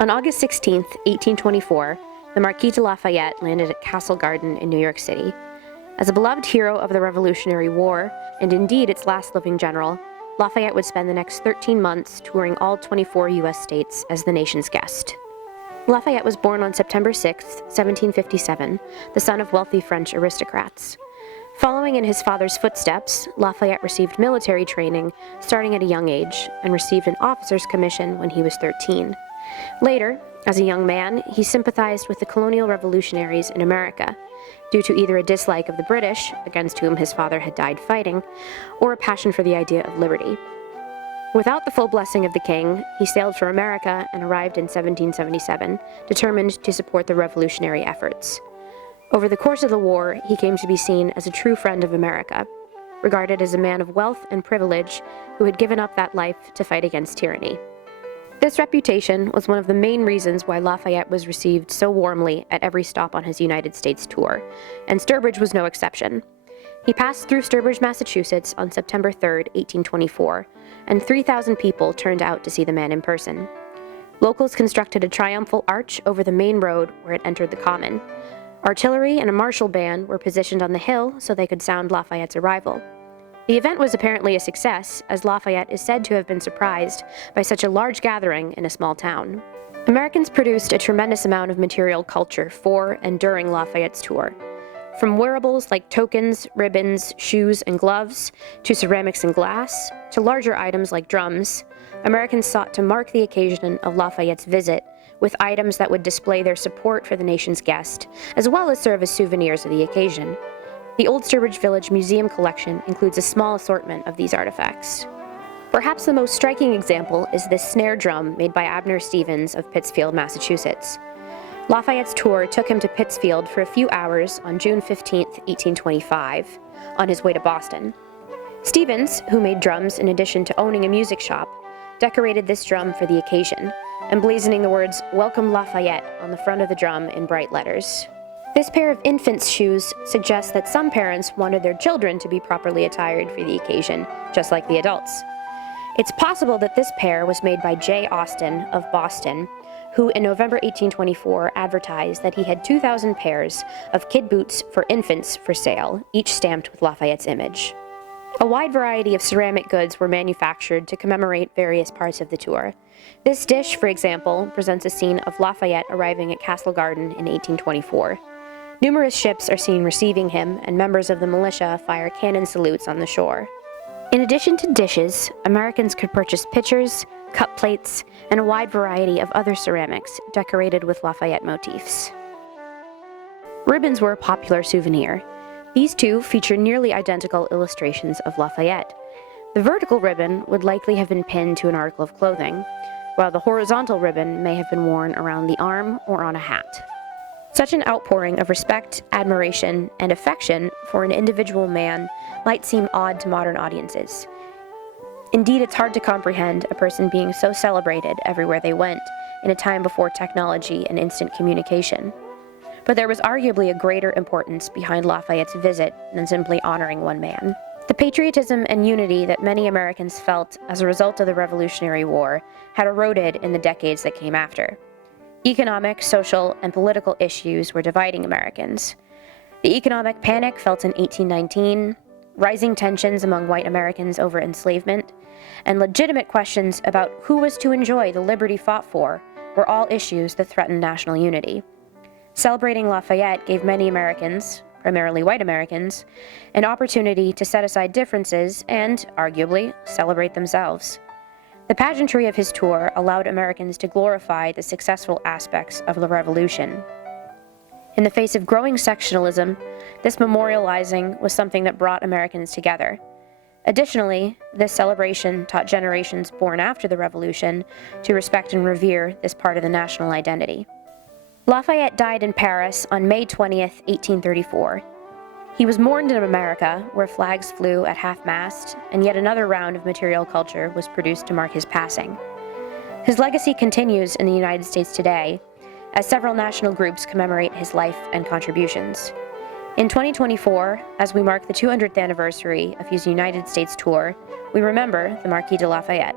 On August 16, 1824, the Marquis de Lafayette landed at Castle Garden in New York City. As a beloved hero of the Revolutionary War, and indeed its last living general, Lafayette would spend the next 13 months touring all 24 U.S. states as the nation's guest. Lafayette was born on September 6, 1757, the son of wealthy French aristocrats. Following in his father's footsteps, Lafayette received military training starting at a young age and received an officer's commission when he was 13. Later, as a young man, he sympathized with the colonial revolutionaries in America, due to either a dislike of the British, against whom his father had died fighting, or a passion for the idea of liberty. Without the full blessing of the king, he sailed for America and arrived in 1777, determined to support the revolutionary efforts. Over the course of the war, he came to be seen as a true friend of America, regarded as a man of wealth and privilege who had given up that life to fight against tyranny. This reputation was one of the main reasons why Lafayette was received so warmly at every stop on his United States tour, and Sturbridge was no exception. He passed through Sturbridge, Massachusetts on September 3, 1824, and 3,000 people turned out to see the man in person. Locals constructed a triumphal arch over the main road where it entered the common. Artillery and a martial band were positioned on the hill so they could sound Lafayette's arrival. The event was apparently a success, as Lafayette is said to have been surprised by such a large gathering in a small town. Americans produced a tremendous amount of material culture for and during Lafayette's tour. From wearables like tokens, ribbons, shoes, and gloves, to ceramics and glass, to larger items like drums, Americans sought to mark the occasion of Lafayette's visit with items that would display their support for the nation's guest, as well as serve as souvenirs of the occasion. The Old Sturbridge Village Museum collection includes a small assortment of these artifacts. Perhaps the most striking example is this snare drum made by Abner Stevens of Pittsfield, Massachusetts. Lafayette's tour took him to Pittsfield for a few hours on June 15, 1825, on his way to Boston. Stevens, who made drums in addition to owning a music shop, decorated this drum for the occasion, emblazoning the words "Welcome Lafayette" on the front of the drum in bright letters. This pair of infants' shoes suggests that some parents wanted their children to be properly attired for the occasion, just like the adults. It's possible that this pair was made by J. Austin of Boston, who in November 1824 advertised that he had 2,000 pairs of kid boots for infants for sale, each stamped with Lafayette's image. A wide variety of ceramic goods were manufactured to commemorate various parts of the tour. This dish, for example, presents a scene of Lafayette arriving at Castle Garden in 1824. Numerous ships are seen receiving him, and members of the militia fire cannon salutes on the shore. In addition to dishes, Americans could purchase pitchers, cup plates, and a wide variety of other ceramics decorated with Lafayette motifs. Ribbons were a popular souvenir. These two feature nearly identical illustrations of Lafayette. The vertical ribbon would likely have been pinned to an article of clothing, while the horizontal ribbon may have been worn around the arm or on a hat. Such an outpouring of respect, admiration, and affection for an individual man might seem odd to modern audiences. Indeed, it's hard to comprehend a person being so celebrated everywhere they went in a time before technology and instant communication. But there was arguably a greater importance behind Lafayette's visit than simply honoring one man. The patriotism and unity that many Americans felt as a result of the Revolutionary War had eroded in the decades that came after. Economic, social, and political issues were dividing Americans. The economic panic felt in 1819, rising tensions among white Americans over enslavement, and legitimate questions about who was to enjoy the liberty fought for were all issues that threatened national unity. Celebrating Lafayette gave many Americans, primarily white Americans, an opportunity to set aside differences and, arguably, celebrate themselves. The pageantry of his tour allowed Americans to glorify the successful aspects of the Revolution. In the face of growing sectionalism, this memorializing was something that brought Americans together. Additionally, this celebration taught generations born after the Revolution to respect and revere this part of the national identity. Lafayette died in Paris on May 20th, 1834. He was mourned in America, where flags flew at half-mast, and yet another round of material culture was produced to mark his passing. His legacy continues in the United States today, as several national groups commemorate his life and contributions. In 2024, as we mark the 200th anniversary of his United States tour, we remember the Marquis de Lafayette.